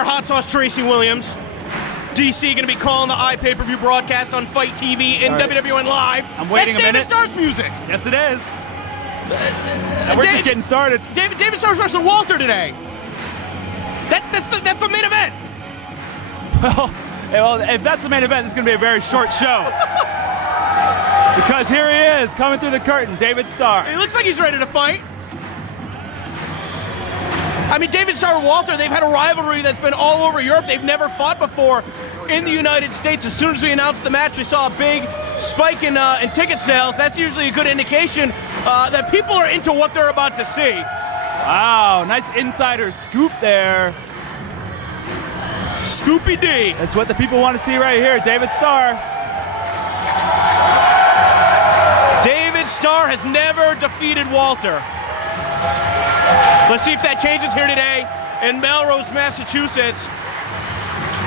there, Hot Sauce Tracy Williams. DC going to be calling the pay-per-view broadcast on Fight TV and WWN Live. I'm waiting a minute. David Starr's music. Yes, it is. We're just getting started. David Starr's wrestling Walter today. That's the main event. Well, if that's the main event, it's going to be a very short show. Because here he is, coming through the curtain, David Starr. He looks like he's ready to fight. I mean, David Starr and Walter, they've had a rivalry that's been all over Europe. They've never fought before in the United States. As soon as we announced the match, we saw a big spike in ticket sales. That's usually a good indication that people are into what they're about to see. Wow, nice insider scoop there. Scoopy D. That's what the people want to see right here, David Starr. David Starr has never defeated Walter. Let's see if that changes here today in Melrose, Massachusetts.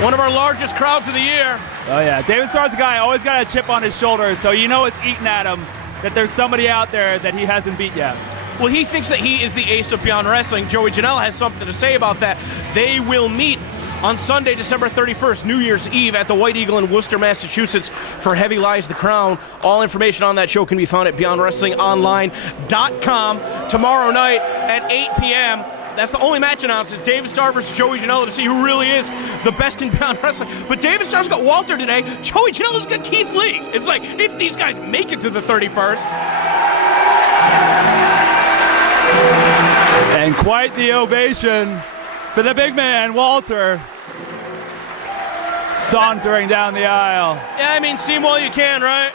One of our largest crowds of the year. Oh yeah, David Starr's a guy, always got a chip on his shoulder, so you know it's eating at him that there's somebody out there that he hasn't beat yet. Well, he thinks that he is the ace of Beyond Wrestling. Joey Janela has something to say about that. They will meet on Sunday, December 31st, New Year's Eve, at the White Eagle in Worcester, Massachusetts, for Heavy Lies the Crown. All information on that show can be found at BeyondWrestlingOnline.com. Tomorrow night at 8 p.m., that's the only match announced. It's David Starr versus Joey Janela to see who really is the best in Beyond Wrestling. But David Starr's got Walter today. Joey Janela's got Keith Lee. It's like, if these guys make it to the 31st. And quite the ovation for the big man, Walter, sauntering down the aisle. Yeah, I mean, see him while you can, right?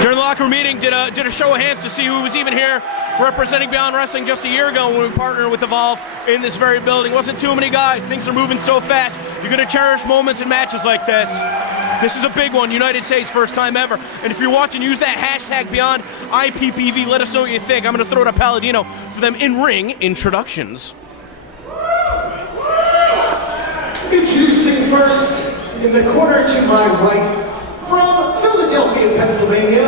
During the locker room meeting, did a show of hands to see who was even here representing Beyond Wrestling just a year ago when we partnered with Evolve in this very building. Wasn't too many guys. Things are moving so fast. You're going to cherish moments in matches like this. This is a big one, United States, first time ever. And if you're watching, use that hashtag Beyond IPPV. Let us know what you think. I'm going to throw it to Palladino for them in-ring introductions. Introducing first, in the corner to my right, from Philadelphia, Pennsylvania,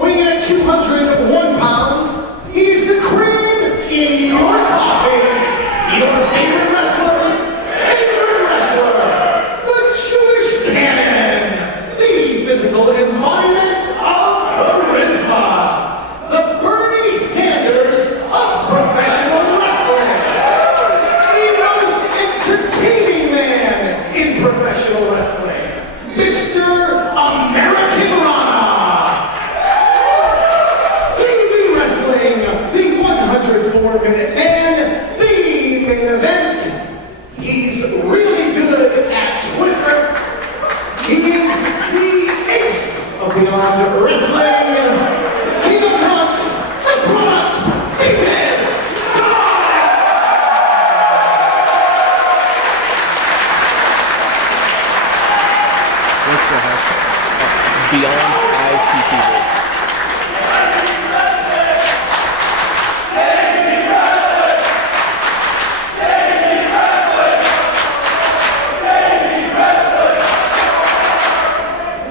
weighing at 201 pounds, he's the cream in your coffee. Your favorite wrestler's favorite wrestler, the Jewish Cannon, the physical embodiment of charisma, the Bernie Sanders of professional wrestling, the most entertaining man in professional wrestling, Mr. American Rana. TV Wrestling, the 104-minute man, the main event. He's really good at Twitter. He is the ace of Beyond Wrestling. King of Toss, the product, David Starr. What's the hashtag? Beyond IPPV.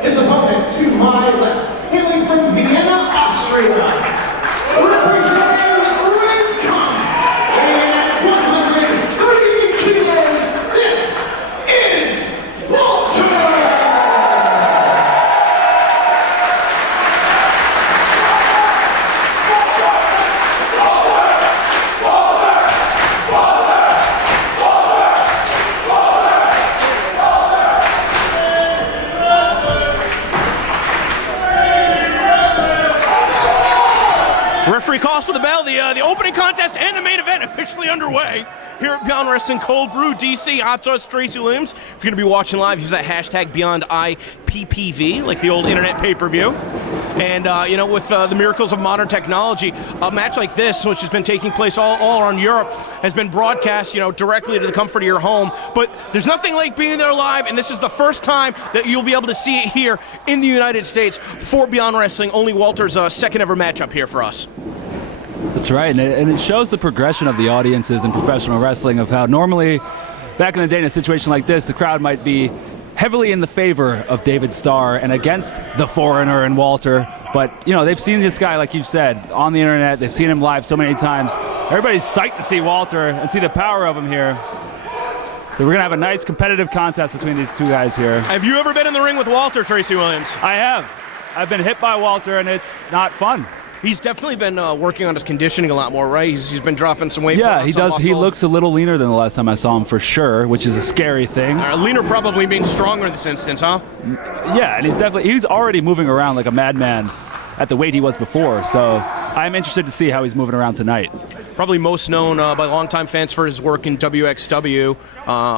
His opponent to my left, hailing from Vienna, Austria, representing Red Kampf, weighing at 103 kilos, this is Walter! Referee calls for the bell. The opening contest and the main event officially underway here at Beyond Wrestling Cold Brew DC. Hot Sauce Tracy Williams. If you're going to be watching live, use that hashtag Beyond IPPV, like the old internet pay-per-view. And, with the miracles of modern technology, a match like this, which has been taking place all around Europe, has been broadcast, directly to the comfort of your home. But there's nothing like being there live, and this is the first time that you'll be able to see it here in the United States for Beyond Wrestling. Only Walter's second ever matchup here for us. That's right, and it shows the progression of the audiences in professional wrestling, of how normally, back in the day in a situation like this, the crowd might be heavily in the favor of David Starr and against the Foreigner and Walter. But, you know, they've seen this guy, like you've said, on the internet. They've seen him live so many times. Everybody's psyched to see Walter and see the power of him here. So we're going to have a nice competitive contest between these two guys here. Have you ever been in the ring with Walter, Tracy Williams? I have. I've been hit by Walter, and it's not fun. He's definitely been working on his conditioning a lot more, right? He's been dropping some weight. Yeah, he does. Muscle. He looks a little leaner than the last time I saw him, for sure, which is a scary thing. Leaner probably means stronger in this instance, huh? Yeah, and he's already moving around like a madman at the weight he was before. So I'm interested to see how he's moving around tonight. Probably most known by longtime fans for his work in WXW,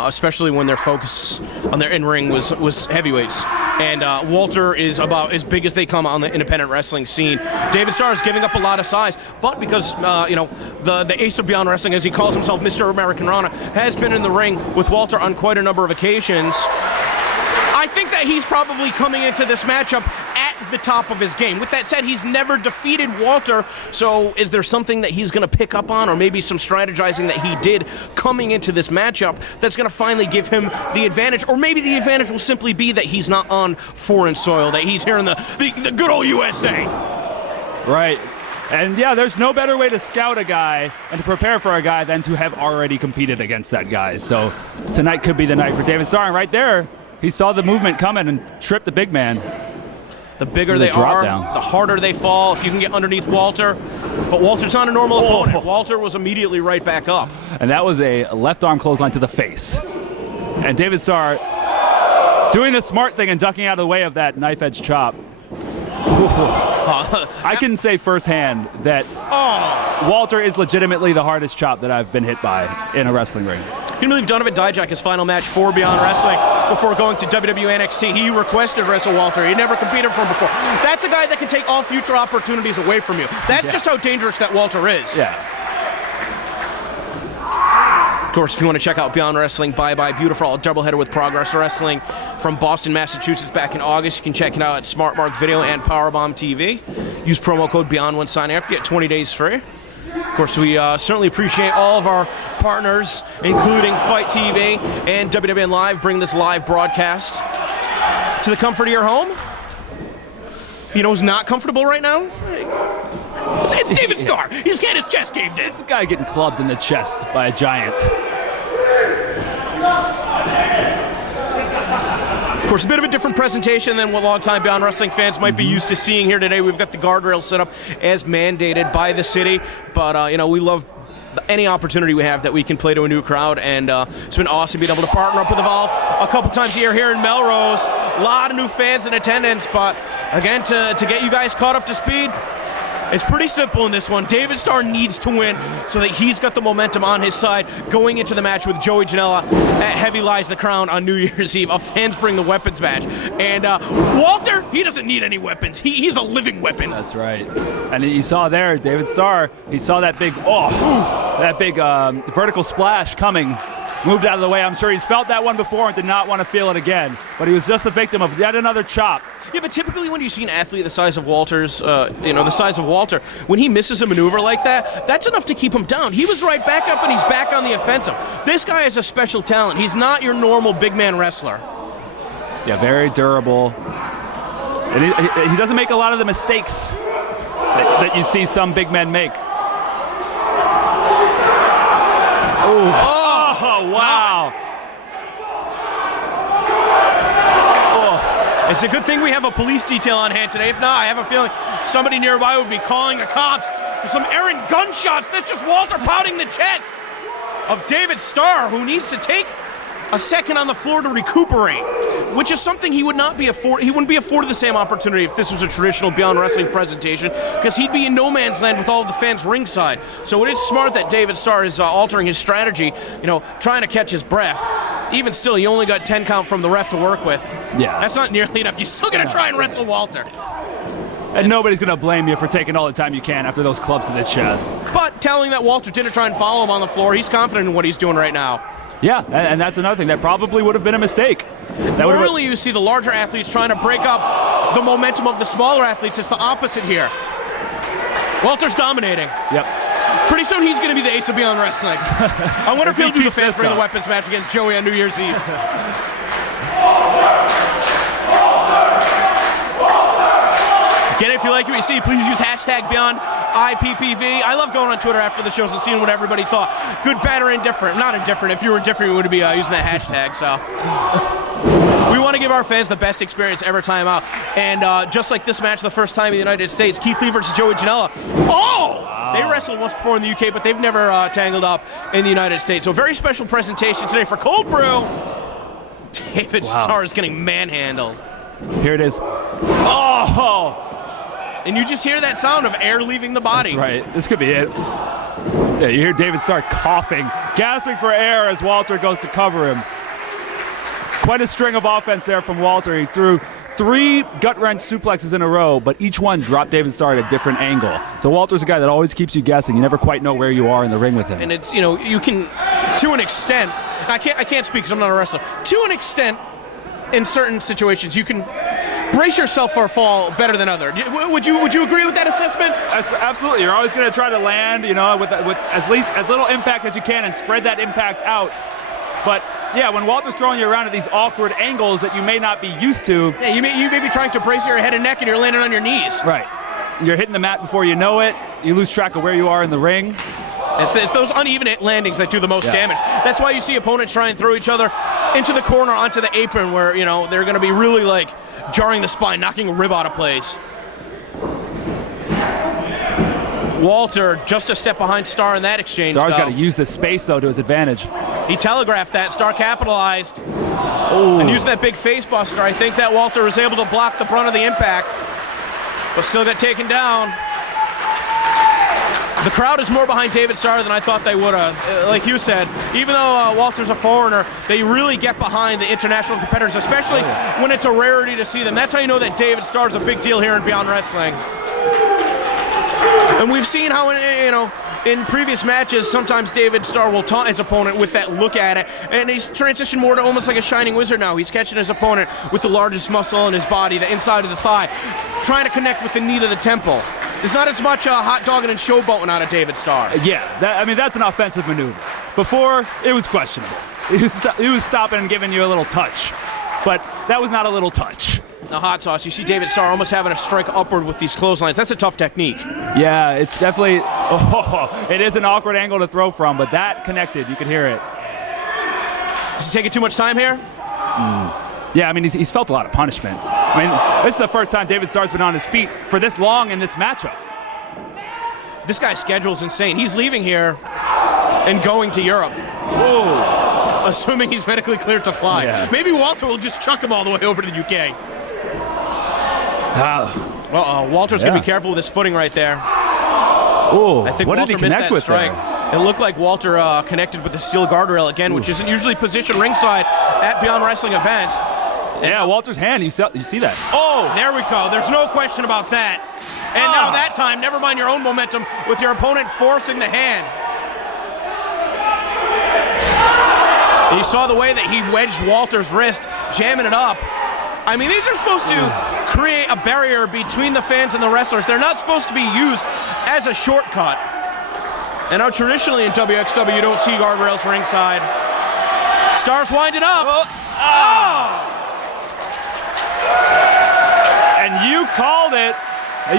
especially when their focus on their in-ring was heavyweights. And Walter is about as big as they come on the independent wrestling scene. David Starr is giving up a lot of size, but because the ace of Beyond Wrestling, as he calls himself, Mr. American Rana, has been in the ring with Walter on quite a number of occasions. I think that he's probably coming into this matchup at the top of his game. With that said, he's never defeated Walter, so is there something that he's going to pick up on, or maybe some strategizing that he did coming into this matchup that's going to finally give him the advantage? Or maybe the advantage will simply be that he's not on foreign soil, that he's here in the good old USA. Right. And yeah, there's no better way to scout a guy and to prepare for a guy than to have already competed against that guy. So tonight could be the night for David Starr. And right there, he saw the movement coming and tripped the big man. The bigger they are, the harder they fall if you can get underneath Walter. But Walter's not a normal opponent. Walter was immediately right back up. And that was a left arm clothesline to the face. And David Starr doing the smart thing and ducking out of the way of that knife edge chop. I can say firsthand that Walter is legitimately the hardest chop that I've been hit by in a wrestling ring. Can you believe Donovan Dijak, his final match for Beyond Wrestling, before going to WWE NXT, he requested wrestle Walter. He never competed for him before. That's a guy that can take all future opportunities away from you. That's just how dangerous that Walter is. Yeah. Of course, if you want to check out Beyond Wrestling, Bye-Bye Beautiful, a doubleheader with Progress Wrestling from Boston, Massachusetts back in August. You can check it out at Smart Mark Video and Powerbomb TV. Use promo code BEYOND when signing up. You get 20 days free. Of course, we certainly appreciate all of our partners, including Fight TV and WWN Live, bring this live broadcast to the comfort of your home. You know who's not comfortable right now? It's David Starr. He's getting his chest caved in. It's a guy getting clubbed in the chest by a giant. Of course, a bit of a different presentation than what longtime Beyond Wrestling fans might be used to seeing here today. We've got the guardrail set up as mandated by the city, but we love any opportunity we have that we can play to a new crowd, and it's been awesome being able to partner up with Evolve a couple times a year here in Melrose. A lot of new fans in attendance, but again, to get you guys caught up to speed, it's pretty simple in this one. David Starr needs to win so that he's got the momentum on his side going into the match with Joey Janela at Heavy Lies the Crown on New Year's Eve, a Fans Bring the Weapons match. And Walter, he doesn't need any weapons. He's a living weapon. That's right. And you saw there, David Starr, he saw that big, vertical splash coming. Moved out of the way. I'm sure he's felt that one before and did not want to feel it again. But he was just the victim of yet another chop. Yeah, but typically when you see an athlete the size of Walter's, the size of Walter, when he misses a maneuver like that, that's enough to keep him down. He was right back up and he's back on the offensive. This guy is a special talent. He's not your normal big man wrestler. Yeah, very durable. And he doesn't make a lot of the mistakes that you see some big men make. Oh, wow. It's a good thing we have a police detail on hand today. If not, I have a feeling somebody nearby would be calling the cops for some errant gunshots. That's just Walter pounding the chest of David Starr, who needs to take a second on the floor to recuperate, which is something he wouldn't be afforded the same opportunity if this was a traditional Beyond Wrestling presentation, because he'd be in no man's land with all of the fans ringside. So it is smart that David Starr is altering his strategy, trying to catch his breath. Even still, he only got 10 count from the ref to work with. Yeah. That's not nearly enough. You're still going to try and wrestle Walter. And nobody's going to blame you for taking all the time you can after those clubs to the chest. But telling that Walter didn't try and follow him on the floor, he's confident in what he's doing right now. Yeah, and that's another thing. That probably would have been a mistake. Normally you see the larger athletes trying to break up the momentum of the smaller athletes. It's the opposite here. Walter's dominating. Yep. Pretty soon he's going to be the ace of Beyond Wrestling. I wonder if he'll do the Fans Bring the Weapons match against Joey on New Year's Eve. Get it if you like what you see. Please use hashtag Beyond IPPV. I love going on Twitter after the shows and seeing what everybody thought. Good, bad, or indifferent. Not indifferent. If you were indifferent, you would be using that hashtag. So we want to give our fans the best experience every time out. And just like this match, the first time in the United States, Keith Lee versus Joey Janela. Oh! Wow. They wrestled once before in the UK, but they've never tangled up in the United States. So very special presentation today for Cold Brew. David Starr is getting manhandled. Here it is. Oh! And you just hear that sound of air leaving the body. That's right. This could be it. Yeah, you hear David Starr coughing, gasping for air as Walter goes to cover him. Quite a string of offense there from Walter. He threw 3 gut-wrench suplexes in a row, but each one dropped David Starr at a different angle. So Walter's a guy that always keeps you guessing. You never quite know where you are in the ring with him. And it's, you can, to an extent, I can't speak because I'm not a wrestler. To an extent, in certain situations, you can brace yourself for a fall better than other. Would you agree with that assessment? Absolutely. You're always going to try to land, with at least as little impact as you can and spread that impact out. But yeah, when Walter's throwing you around at these awkward angles that you may not be used to. Yeah, you may be trying to brace your head and neck and you're landing on your knees. Right. You're hitting the mat before you know it. You lose track of where you are in the ring. It's those uneven landings that do the most damage. That's why you see opponents try and throw each other into the corner onto the apron where, they're going to be really jarring the spine, knocking a rib out of place. Walter just a step behind Starr in that exchange. Starr's got to use the space, though, to his advantage. He telegraphed that. Starr capitalized. Ooh. And used that big face buster. I think that Walter was able to block the brunt of the impact, but still got taken down. The crowd is more behind David Starr than I thought they would have. Like you said, even though Walter's a foreigner, they really get behind the international competitors, especially when it's a rarity to see them. That's how you know that David Starr is a big deal here in Beyond Wrestling. And we've seen how, in previous matches, sometimes David Starr will taunt his opponent with that look at it, and he's transitioned more to almost like a shining wizard now. He's catching his opponent with the largest muscle in his body, the inside of the thigh, trying to connect with the knee to the temple. There's not as much hot dogging and showboating out of David Starr. Yeah, that's an offensive maneuver. Before, it was questionable. He was stopping and giving you a little touch, but that was not a little touch. The hot sauce, you see David Starr almost having a strike upward with these clotheslines. That's a tough technique. Yeah, it's definitely, it is an awkward angle to throw from, but that connected, you could hear it. Is he taking too much time here? Yeah, I mean, he's felt a lot of punishment. I mean, this is the first time David Starr's been on his feet for this long in this matchup. This guy's schedule's insane. He's leaving here and going to Europe. Whoa. Assuming he's medically cleared to fly. Yeah. Maybe Walter will just chuck him all the way over to the UK. Walter's going to be careful with his footing right there. Oh, I think what Walter did he missed connect that with strike. there? It looked like Walter connected with the steel guardrail again, which isn't usually positioned ringside at Beyond Wrestling events. Yeah, Walter's hand, you see that. Oh, there we go. There's no question about that. And now that time, never mind your own momentum, with your opponent forcing the hand. And you saw the way that he wedged Walter's wrist, jamming it up. I mean, these are supposed to create a barrier between the fans and the wrestlers. They're not supposed to be used as a shortcut. And now traditionally in WXW, you don't see guardrails ringside. Starr's winding up. And you called it.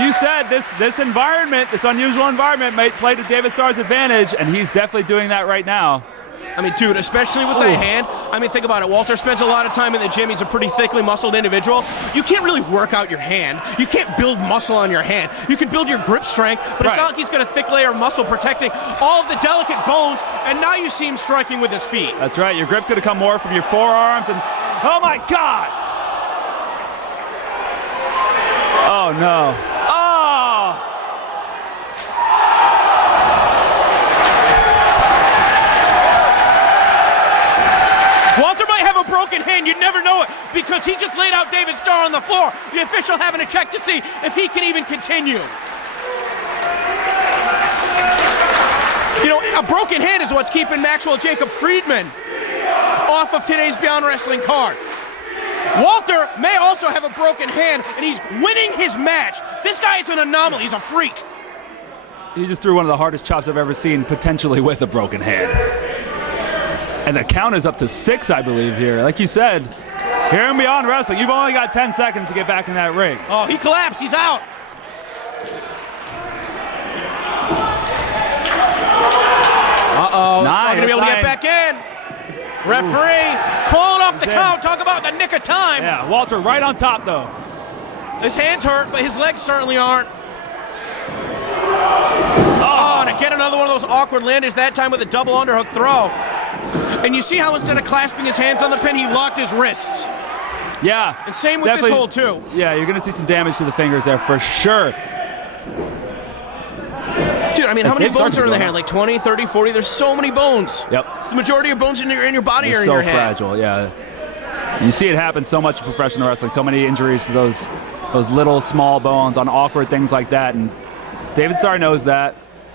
You said this environment, this unusual environment, might play to David Starr's advantage, and he's definitely doing that right now. I mean, dude, especially with that hand. I mean, think about it. Walter spends a lot of time in the gym. He's a pretty thickly muscled individual. You can't really work out your hand. You can't build muscle on your hand. You can build your grip strength, but it's not like he's got a thick layer of muscle protecting all of the delicate bones, and now you see him striking with his feet. That's right. Your grip's going to come more from your forearms, and oh, my God! Oh, no. Walter might have a broken hand, you'd never know it, because he just laid out David Starr on the floor. The official having to check to see if he can even continue. A broken hand is what's keeping Maxwell Jacob Friedman off of today's Beyond Wrestling card. Walter may also have a broken hand, and he's winning his match. This guy is an anomaly. He's a freak. He just threw one of the hardest chops I've ever seen, potentially with a broken hand. And the count is up to 6, I believe, here. Like you said, here in Beyond Wrestling, you've only got 10 seconds to get back in that ring. Oh, he collapsed. He's out. Uh-oh, it's not going to be able to get 9. back in. Referee calling off the count. Talk about the nick of time. Yeah, Walter right on top, though. His hands hurt, but his legs certainly aren't. Oh, to get another one of those awkward landings, that time with a double underhook throw. And you see how instead of clasping his hands on the pin, he locked his wrists. Yeah. And same with this hold, too. Yeah, you're going to see some damage to the fingers there for sure. Dude, I mean, how many bones are in the hand? Like 20, 30, 40? There's so many bones. Yep. It's the majority of bones in your body They're are in your head. so fragile, yeah. You see it happen so much in professional wrestling, so many injuries to those little small bones on awkward things like that, and David Starr knows that.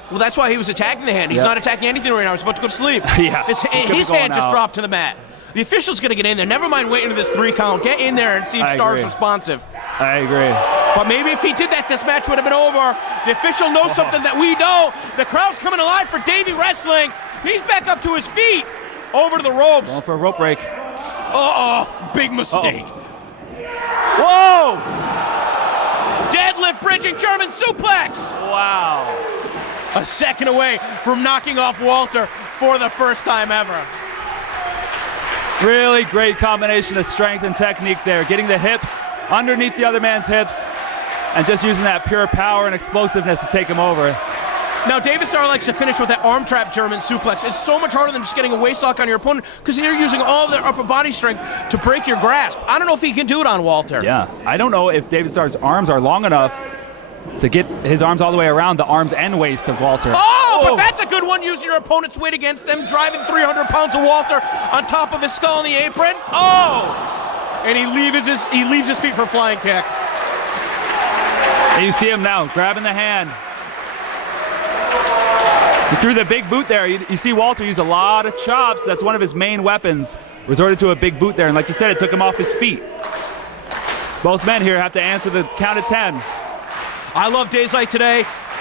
Well, that's why he was attacking the hand. He's not attacking anything right now. He's about to go to sleep. Yeah. His hand just dropped to the mat. The official's going to get in there. Never mind waiting to this 3 count. Get in there and see if Starr's responsive. I agree. But maybe if he did that, this match would have been over. The official knows something that we know. The crowd's coming alive for Davey Wrestling. He's back up to his feet. Over to the ropes. Going for a rope break. Uh-oh, big mistake. Whoa! Deadlift bridging German suplex. Wow. A second away from knocking off Walter for the first time ever. Really great combination of strength and technique there. Getting the hips underneath the other man's hips and just using that pure power and explosiveness to take him over. Now, David Starr likes to finish with that arm trap German suplex. It's so much harder than just getting a waist lock on your opponent because you're using all of their upper body strength to break your grasp. I don't know if he can do it on Walter. Yeah, I don't know if David Starr's arms are long enough to get his arms all the way around the arms and waist of Walter. Oh, but that's a good one, using your opponent's weight against them, driving 300 pounds of Walter on top of his skull in the apron. Oh! And he leaves his feet for a flying kick. And you see him now grabbing the hand. He threw the big boot there. You see Walter use a lot of chops. That's one of his main weapons. Resorted to a big boot there, and like you said, it took him off his feet. Both men here have to answer the count of 10. I love days like today.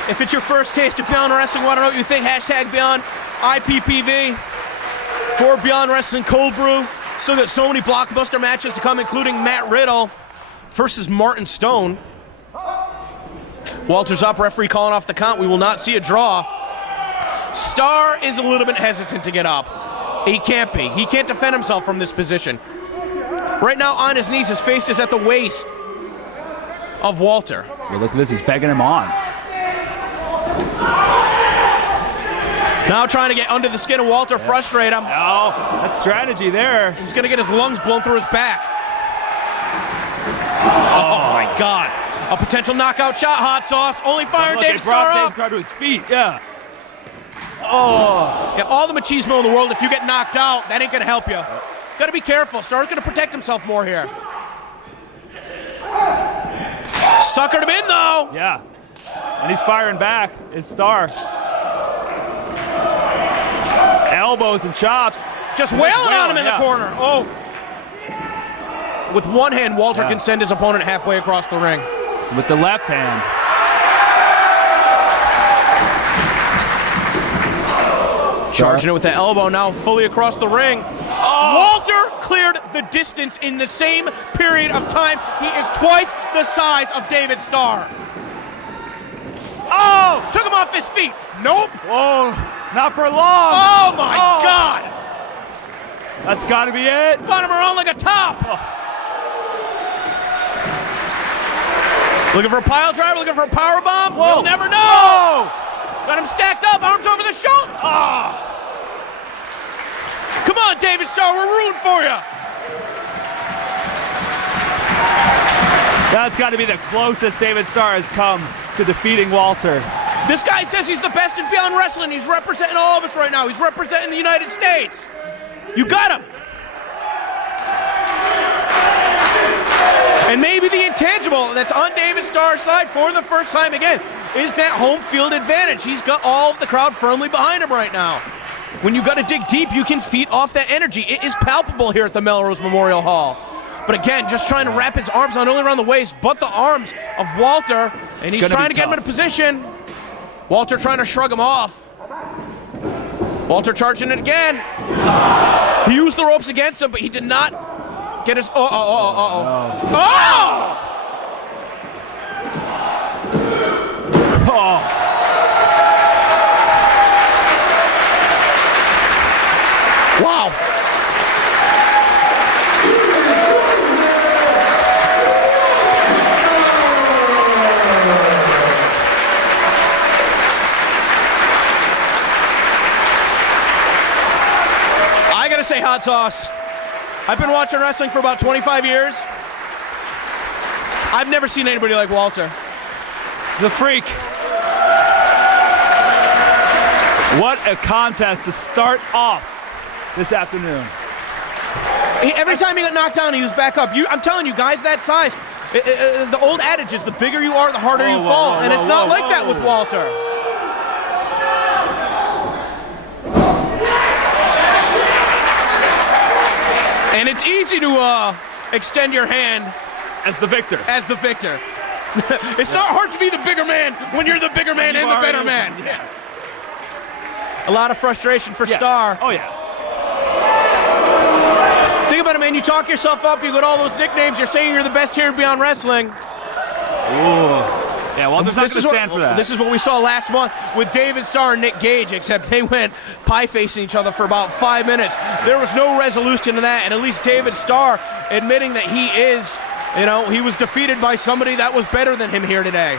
If it's your first taste of Beyond Wrestling, want to know what you think? Hashtag Beyond IPPV for Beyond Wrestling Cold Brew. Still got so many blockbuster matches to come, including Matt Riddle versus Martin Stone. Walter's up, referee calling off the count. We will not see a draw. Starr is a little bit hesitant to get up. He can't be. He can't defend himself from this position. Right now, on his knees, his face is at the waist of Walter. Well, look at this. He's begging him on. Now trying to get under the skin of Walter, frustrate him. Oh, that's strategy there. He's going to get his lungs blown through his back. Oh, my God. A potential knockout shot, hot sauce. Only firing David Starr up. David Starr to his feet, yeah. Oh. Yeah, all the machismo in the world, if you get knocked out, that ain't going to help you. Got to be careful. Starr's going to protect himself more here. Suckered him in, though. Yeah. And he's firing back, is Starr. Elbows and chops. Just wailing on him in the corner. Oh. With one hand, Walter can send his opponent halfway across the ring. With the left hand. Charging it with the elbow now, fully across the ring. Oh. Walter cleared the distance in the same period of time. He is twice the size of David Starr. Oh, took him off his feet. Nope. Whoa, not for long. Oh my God. That's gotta be it. Spun him around like a top. Oh. Looking for a pile driver, looking for a power bomb. Whoa. We'll never know. Got him stacked up, arms over the shoulder. Oh. Come on, David Starr, we're rooting for you. That's got to be the closest David Starr has come to defeating Walter. This guy says he's the best in Beyond Wrestling. He's representing all of us right now. He's representing the United States. You got him. And maybe the intangible that's on David Starr's side for the first time again is that home field advantage. He's got all of the crowd firmly behind him right now. When you got to dig deep, you can feed off that energy. It is palpable here at the Melrose Memorial Hall. But again, just trying to wrap his arms not only around the waist, but the arms of Walter. And he's trying to get him in a position. Walter trying to shrug him off. Walter charging it again. He used the ropes against him, but he did not get his... Oh! say hot sauce. I've been watching wrestling for about 25 years. I've never seen anybody like Walter. He's a freak. What a contest to start off this afternoon. Every time he got knocked down, he was back up. I'm telling you, guys that size, the old adage is the bigger you are, the harder you fall. And it's not like that with Walter. And it's easy to extend your hand As the victor. as the victor. It's not hard to be the bigger man when you're the bigger man and the better man. Yeah. A lot of frustration for Starr. Oh, yeah. Think about it, man. You talk yourself up, you got all those nicknames, you're saying you're the best here in Beyond Wrestling. Ooh. Yeah, Walter's not going to stand for that. This is what we saw last month with David Starr and Nick Gage, except they went pie-facing each other for about 5 minutes. There was no resolution to that, and at least David Starr admitting that he was defeated by somebody that was better than him here today.